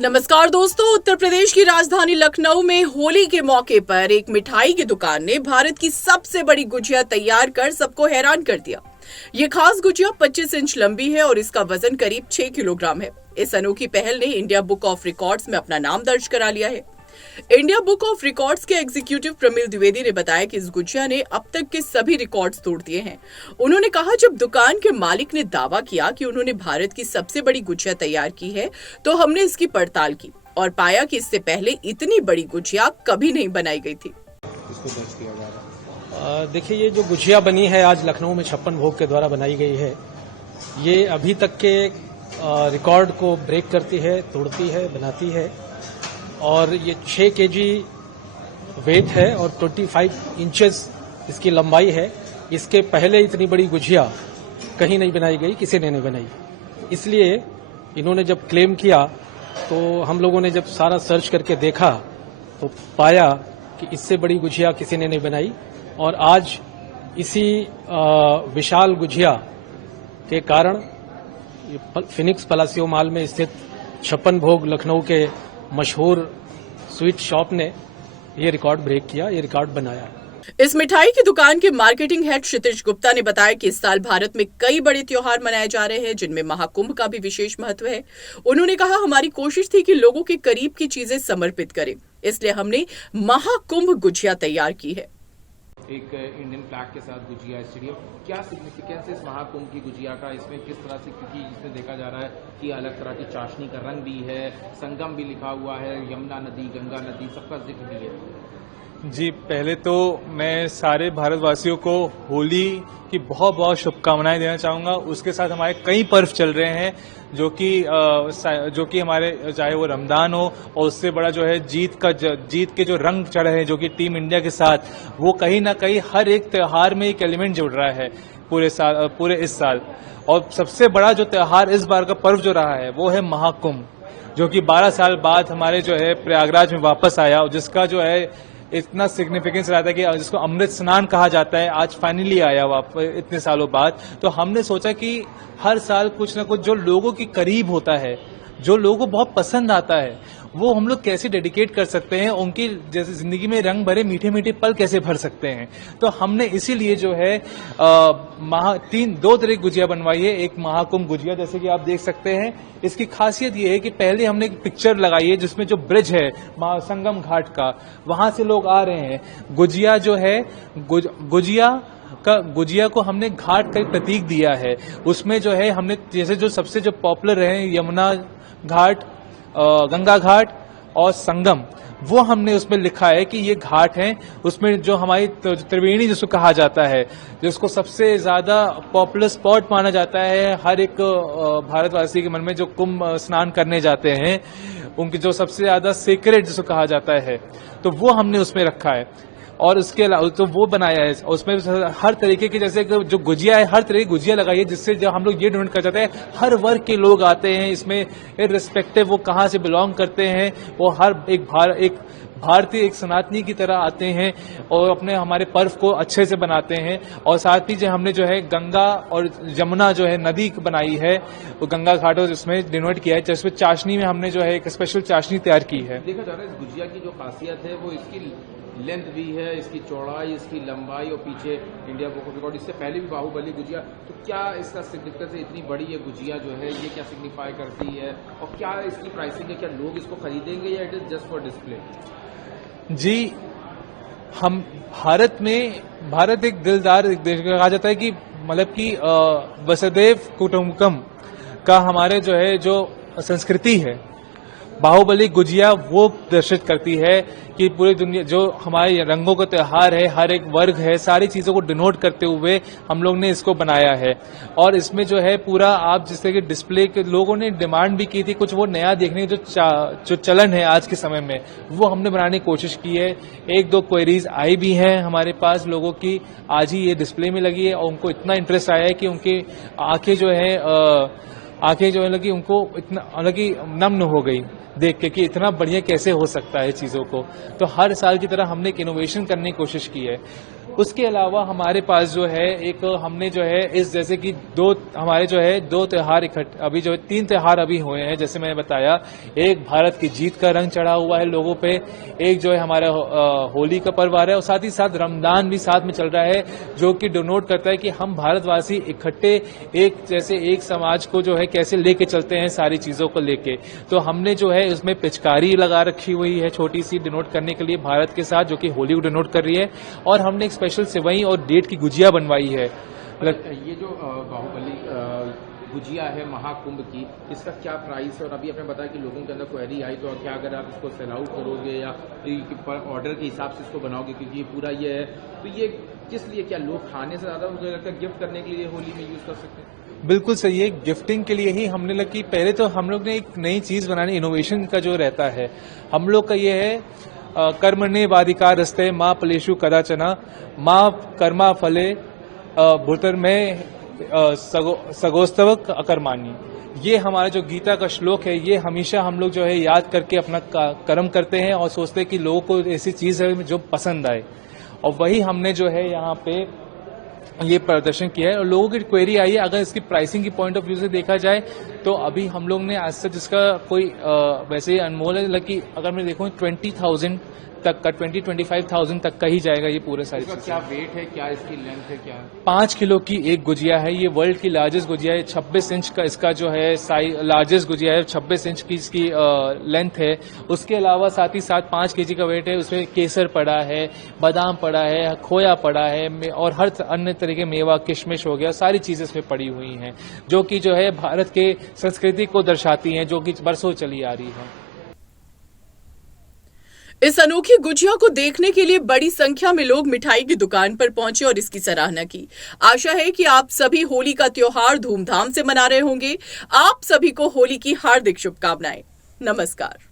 नमस्कार दोस्तों, उत्तर प्रदेश की राजधानी लखनऊ में होली के मौके पर एक मिठाई की दुकान ने भारत की सबसे बड़ी गुजिया तैयार कर सबको हैरान कर दिया। ये खास गुजिया 25 इंच लंबी है और इसका वजन करीब 6 किलोग्राम है। इस अनोखी पहल ने इंडिया बुक ऑफ रिकॉर्ड्स में अपना नाम दर्ज करा लिया है। इंडिया बुक ऑफ रिकॉर्ड्स के एग्जीक्यूटिव प्रमिल द्विवेदी ने बताया कि इस गुजिया ने अब तक के सभी रिकॉर्ड्स तोड़ दिए हैं। उन्होंने कहा, जब दुकान के मालिक ने दावा किया कि उन्होंने भारत की सबसे बड़ी गुजिया तैयार की है, तो हमने इसकी पड़ताल की और पाया कि इससे पहले इतनी बड़ी गुजिया कभी नहीं बनाई गई थी। इसको दर्ज किया जा रहा है। देखिए, ये जो गुजिया बनी है आज लखनऊ में 56 भोग के द्वारा बनाई गई है, ये अभी तक के रिकॉर्ड को ब्रेक करती है, तोड़ती है, बनाती है। और ये 6 केजी वेट है और 25 इंचेस इसकी लंबाई है। इसके पहले इतनी बड़ी गुजिया कहीं नहीं बनाई गई, किसी ने नहीं बनाई। इसलिए इन्होंने जब क्लेम किया तो हम लोगों ने जब सारा सर्च करके देखा तो पाया कि इससे बड़ी गुजिया किसी ने नहीं बनाई। और आज इसी विशाल गुजिया के कारण फिनिक्स पलासियो मॉल में स्थित 56 भोग लखनऊ के मशहूर स्वीट शॉप ने ये रिकॉर्ड ब्रेक किया, ये रिकॉर्ड बनाया। इस मिठाई की दुकान के मार्केटिंग हेड क्षितिज गुप्ता ने बताया कि इस साल भारत में कई बड़े त्योहार मनाए जा रहे हैं, जिनमें महाकुंभ का भी विशेष महत्व है। उन्होंने कहा, हमारी कोशिश थी कि लोगों के करीब की चीजें समर्पित करें, इसलिए हमने महाकुंभ गुजिया तैयार की है। एक इंडियन फ्लैग के साथ गुजिया स्टेडियम, क्या सिग्निफिकेंस है इस महाकुंभ की गुजिया का? इसमें किस तरह से, क्योंकि इसमें देखा जा रहा है कि अलग तरह की चाशनी का रंग भी है, संगम भी लिखा हुआ है, यमुना नदी, गंगा नदी, सबका जिक्र भी है। जी, पहले तो मैं सारे भारतवासियों को होली की बहुत बहुत शुभकामनाएं देना चाहूंगा। उसके साथ हमारे कई पर्व चल रहे हैं जो कि हमारे, चाहे वो रमजान हो और उससे बड़ा जो है जीत के जो रंग चढ़े हैं जो कि टीम इंडिया के साथ, वो कहीं ना कहीं हर एक त्योहार में एक एलिमेंट जुड़ रहा है पूरे इस साल। और सबसे बड़ा जो त्योहार इस बार का पर्व जो रहा है वो है महाकुंभ, जो कि 12 साल बाद हमारे जो है प्रयागराज में वापस आया, जिसका जो है इतना सिग्निफिकेंस रहता है कि जिसको अमृत स्नान कहा जाता है, आज फाइनली आया वापस इतने सालों बाद। तो हमने सोचा कि हर साल कुछ ना कुछ जो लोगों के करीब होता है, जो लोगों को बहुत पसंद आता है, वो हम लोग कैसे डेडिकेट कर सकते हैं, उनकी जैसे जिंदगी में रंग भरे मीठे मीठे पल कैसे भर सकते हैं। तो हमने इसीलिए जो है 2 तरह की गुजिया बनवाई है। एक महाकुंभ गुजिया, जैसे कि आप देख सकते हैं। इसकी खासियत ये है कि पहले हमने एक पिक्चर लगाई है जिसमें जो ब्रिज है संगम घाट का, वहां से लोग आ रहे हैं। गुजिया जो है गुजिया को हमने घाट का प्रतीक दिया है। उसमें जो है हमने जैसे जो सबसे जो पॉपुलर है यमुना घाट, गंगा घाट और संगम, वो हमने उसमें लिखा है कि ये घाट हैं। उसमें जो हमारी त्रिवेणी जिसको कहा जाता है, जिसको सबसे ज्यादा पॉपुलर स्पॉट माना जाता है हर एक भारतवासी के मन में, जो कुंभ स्नान करने जाते हैं, उनकी जो सबसे ज्यादा सीक्रेट जिसको कहा जाता है, तो वो हमने उसमें रखा है। और उसके अलावा तो वो बनाया है, उसमें हर तरीके की, जैसे जो गुजिया है, हर तरह की गुजिया लगाई है, जिससे जब हम लोग ये डोनेट कर जाते हैं, हर वर्ग के लोग आते हैं इसमें, इर्रिस्पेक्टिव वो कहाँ से बिलोंग करते हैं, वो हर एक भारतीय, एक सनातनी की तरह आते हैं और अपने हमारे पर्व को अच्छे से बनाते हैं। और साथ ही जो हमने जो है गंगा और यमुना जो है नदी बनाई है, वो गंगा घाट और उसमें डिनोट किया है, जिसमें चाशनी में हमने जो है एक स्पेशल चाशनी तैयार की है। देखा जा रहा है इस गुजिया की जो खासियत है वो इसकी लेंथ भी है, इसकी चौड़ाई, इसकी लंबाई, और पीछे इंडिया बुक ऑफ रिकॉर्ड, इससे पहले भी बाहुबली गुजिया। तो क्या इसका सिग्निफिकेंस है? इतनी बड़ी ये गुजिया जो है, ये क्या सिग्निफाई करती है और क्या इसकी प्राइसिंग है? क्या लोग इसको खरीदेंगे या it is just for display? जी, हम भारत एक दिलदार देश कहा जाता है कि मतलब कि वसुधैव कुटुंबकम का हमारे जो है जो संस्कृति है, बाहुबली गुजिया वो दर्शित करती है कि पूरी दुनिया जो हमारे रंगों का त्योहार है, हर एक वर्ग है, सारी चीजों को डिनोट करते हुए हम लोग ने इसको बनाया है। और इसमें जो है पूरा आप जिस तरह के डिस्प्ले के लोगों ने डिमांड भी की थी, कुछ वो नया देखने की जो चलन है आज के समय में, वो हमने बनाने की कोशिश की है। 1-2 क्वेरीज आई भी हैं हमारे पास लोगों की, आज ही ये डिस्प्ले में लगी है और उनको इतना इंटरेस्ट आया है कि उनकी आंखें जो है लगी, उनको इतना हालांकि नम्न हो गई देख के कि इतना बढ़िया कैसे हो सकता है चीजों को। तो हर साल की तरह हमने एक इनोवेशन करने की कोशिश की है। उसके अलावा हमारे पास जो है एक हमने जो है इस जैसे कि दो त्योहार अभी जो है 3 त्योहार अभी हुए हैं, जैसे मैंने बताया, एक भारत की जीत का रंग चढ़ा हुआ है लोगों पे, एक जो है हमारा होली का पर्व आ रहा है और साथ ही साथ रमजान भी साथ में चल रहा है, जो कि डिनोट करता है कि हम भारतवासी इकट्ठे एक समाज को जो है कैसे लेके चलते हैं सारी चीजों को लेके। तो हमने जो है उसमें पिचकारी लगा रखी हुई है छोटी सी डिनोट करने के लिए भारत के साथ, जो कि होली को डिनोट कर रही है, और हमने एक स्पेशल सेवई और डेट की गुजिया बनवाई है। ये जो बाहुबली गुजिया है महाकुंभ की, इसका क्या प्राइस है? और अभी आपने बताया कि लोगों के अंदर क्वेरी आई, तो क्या अगर आप इसको सेल आउट करोगे या ऑर्डर के हिसाब से इसको बनाओगे, क्योंकि ये पूरा ये है, तो ये किस लिए, क्या लोग खाने से ज्यादा मुझे लगता है गिफ्ट करने के लिए होली में यूज कर सकते हैं? बिल्कुल सही है, गिफ्टिंग के लिए ही हमने लगी। पहले तो हम लोग ने एक नई चीज बनानी, इनोवेशन का जो रहता है हम लोग का ये है कर्मण्ये वाधिकारस्ते माँ फलेषु कदाचन माँ कर्मा फले भूतर में सगोस्तव अकर्माणी। ये हमारा जो गीता का श्लोक है, ये हमेशा हम लोग जो है याद करके अपना कर्म करते हैं और सोचते हैं कि लोगों को ऐसी चीज है जो पसंद आए, और वही हमने जो है यहाँ पे ये प्रदर्शन किया है। और लोगों की क्वेरी आई है, अगर इसकी प्राइसिंग की पॉइंट ऑफ व्यू से देखा जाए तो अभी हम लोग ने आज तक जिसका कोई वैसे अनमोल है, लकी अगर मैं देखूँ 20,000 तक का 20-25,000 तक का ही जाएगा ये पूरे सारी चीज़। क्या वेट है, क्या इसकी लेंथ है, क्या 5 किलो की एक गुजिया है, ये वर्ल्ड की लार्जेस्ट गुजिया है। 26 इंच का इसका जो है लार्जेस्ट गुजिया है, 26 इंच की इसकी लेंथ है। उसके अलावा साथ ही साथ 5 केजी का वेट है, उसमें केसर पड़ा है, बादाम पड़ा है, खोया पड़ा है, और हर अन्य तरह के मेवा, किशमिश हो गया, सारी चीजें इसमें पड़ी हुई हैं, जो कि जो है भारत के संस्कृति को दर्शाती हैं, जो कि बरसों चली आ रही है। इस अनोखी गुजिया को देखने के लिए बड़ी संख्या में लोग मिठाई की दुकान पर पहुंचे और इसकी सराहना की। आशा है कि आप सभी होली का त्योहार धूमधाम से मना रहे होंगे। आप सभी को होली की हार्दिक शुभकामनाएं। नमस्कार।